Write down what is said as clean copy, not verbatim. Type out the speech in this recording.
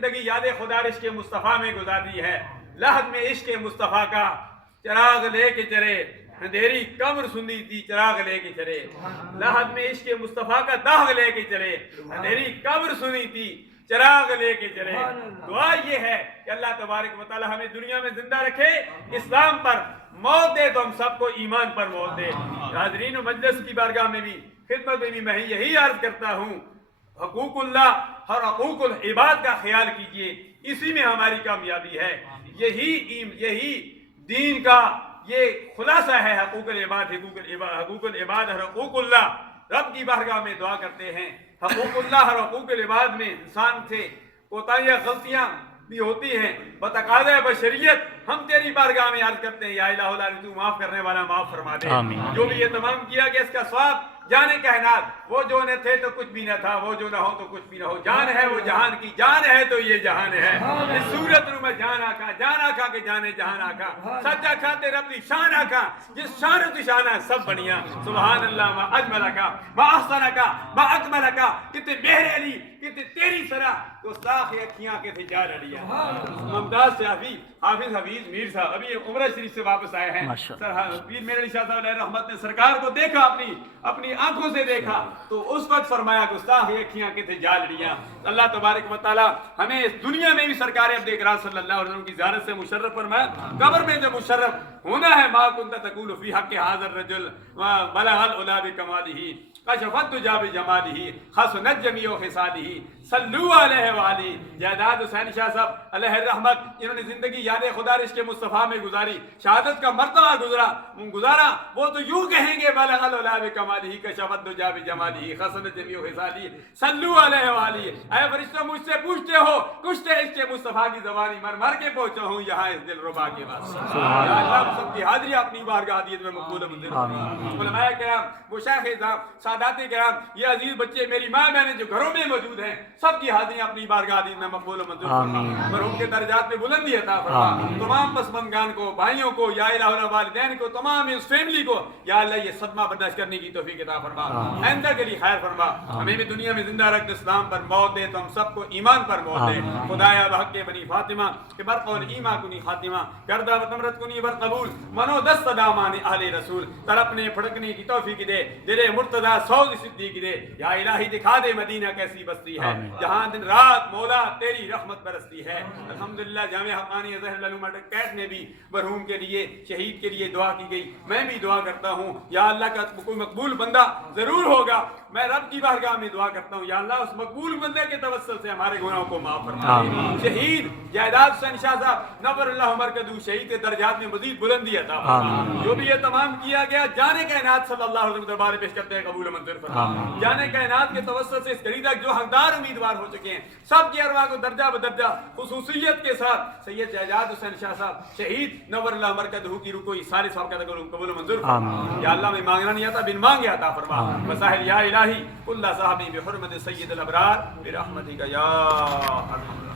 زندگی یاد خدا عشق مصطفیٰ میں گزاری ہے، لحد میں عشق مصطفیٰ کا چراغ لے کے چلے، اندھیری قبر سنی تھی چراغ لے کے چلے، لحد میں عشق مصطفیٰ کا داغ لے کے چلے، اندھیری قبر سنی تھی چراغ لے کے چلے۔ دعا یہ ہے کہ اللہ تبارک و تعالی ہمیں دنیا میں زندہ رکھے، اسلام پر موت دے تو ہم سب کو ایمان پر موت دے۔ حاضرین و مجلس کی بارگاہ میں بھی خدمت میں بھی میں یہی عرض کرتا ہوں، حقوق اللہ اور حقوق العباد کا خیال کیجئے، اسی میں ہماری کامیابی ہے۔ یہی دین کا یہ خلاصہ ہے، حقوق العباد اور حقوق اللہ۔ رب کی بارگاہ میں دعا کرتے ہیں، حقوق اللہ اور حقوق العباد میں انسان سے کوتاہیاں غلطیاں بھی ہوتی ہیں، بتقاضۂ بشریت ہم تیری بارگاہ میں عرض کرتے ہیں، یا الہ العالمین تو معاف کرنے والا معاف فرما دے۔ جو بھی یہ تمام کیا گیا اس کا ثواب جانے کائنات، وہ جو نہ تھے تو کچھ بھی نہ تھا، وہ جو نہ ہو تو کچھ بھی نہ ہو، جان ہے وہ جہان کی، جان ہے تو یہ جہان ہے۔ اس صورت رو میں جان آکھا کہ جانے جہان آکھا، سچا کھاتے رب دی شان آکھا، جس شان تو شان ہے سب بنیا۔ سبحان اللہ ما اجملکا ما احسنکا ما اکملکا، کتنے بہر علی کتنے تیری سرا تو ساخ اکھیاں کے تھے جار علیہ۔ ممتاز سے حافظ حفیظ میر صاحب ابھی عمرہ شریف سے واپس آئے ہیں۔ پیر میرے علی شاہ صاحب علیہ رحمت نے سرکار کو دیکھا، اپنی آنکھوں سے دیکھا تو اس وقت فرمایا گستاخ اکھیاں کے تھے جال لیا۔ اللہ تبارک و تعالی ہمیں اس دنیا میں بھی سرکار عبد اکرام صلی اللہ علیہ وسلم کی زیارت سے مشرف فرمایا، قبر میں جو مشرف ہونا ہے، ما کنت تقول فی حق هذا الرجل بلغ العلا بکمالہ کشفت الدجى بجمالہ حسنت جمیع خصالہ صلو علیہ وآلہ۔ جائیداد حسین شاہ صاحب علیہ الرحمت، انہوں نے زندگی یاد خدا عشق مصطفیٰ میں گزاری، شہادت کا مرتبہ گزارا، وہ تو یوں کہیں گے بلغ العلا بکمالہ کشفت الدجى بجمالہ حسنت جمیع خصالہ صلو علیہ وآلہ۔ اے فرشتوں مجھ سے پوچھتے ہو کچھ تے عشق مصطفیٰ کی زبانی مر کے پہنچا ہوں یہاں اس دل ربا کے واسطے۔ یا اللہ سب کی حاضری اپنی بارگاہ عدیت میں مقبول منظور فرما۔ علماء کرام، مشایخ سادات کرام، یہ عزیز بچے میری ماں بہنیں جو گھروں میں موجود ہیں، سب کی حاضری اپنی بارگاہ عدیت میں مقبول منظور فرما۔ مرحوم کے درجات میں بلندی عطا فرما۔ تمام پسماندگان کو، بھائیوں کو، یا الہ الا والدین کو، تمام اس فیملی کو یا اللہ یہ صدمہ برداشت کرنے کی توفیق عطا فرما، آئندہ کے لیے خیر فرما۔ ہمیں بھی دنیا میں زندہ رکھ، اسلام پر موت دے تو ہم سب کو ایمان پر موت دے۔ خدایا بحق بنی فاطمہ کہ برقون ایما کنی خاتمہ کردہ و تمرت کنی بر قبول منو دست دامان اہل رسول، تڑپنے پھڑکنے کی توفیق دے، دل مرتضی سوز صدیق دے۔ یا الہی دکھا دے مدینہ کیسی بستی ہے جہاں دن رات مولا تیری رحمت برستی ہے۔ الحمدللہ جامعہ حقانی ظہر العلوم کیٹ میں بھی مرحوم کے لیے، شہید کے لیے دعا کی گئی۔ میں بھی دعا کرتا ہوں یا اللہ کا کوئی مقبول بندہ ضرور ہوگا، میں رب کی بارگاہ میں دعا کرتا ہوں یا اللہ اس مقبول بندے کے توسل سے ہمارے گناہوں کو معاف فرما دے۔ شہید جائیداد حسین شاہ صاحب نور اللہ مرکزہ شہید کے درجات میں مزید بلندی عطا فرما۔ جو بھی یہ تمام کیا گیا جانے کائنات صلی اللہ علیہ وسلم دربار پیش کرتے ہیں، قبول منظور فرما۔ جانے کائنات کے توسل سے اس گھڑی تک جو حقدار امیدوار ہو چکے ہیں، سب کی ارواح کو درجہ بدرجہ خصوصیت کے ساتھ سید جائیداد حسین شاہ صاحب شہید نور اللہ مرکزہ کی رکوئی سارے صاحب کا قبول منظور فرما۔ یا اللہ میں مانگنا نہیں آتا، بن مانگے عطا فرما۔ مساحل یا الہی کل صاحبی بحرمت سید الابرار برحمتک یا ارحم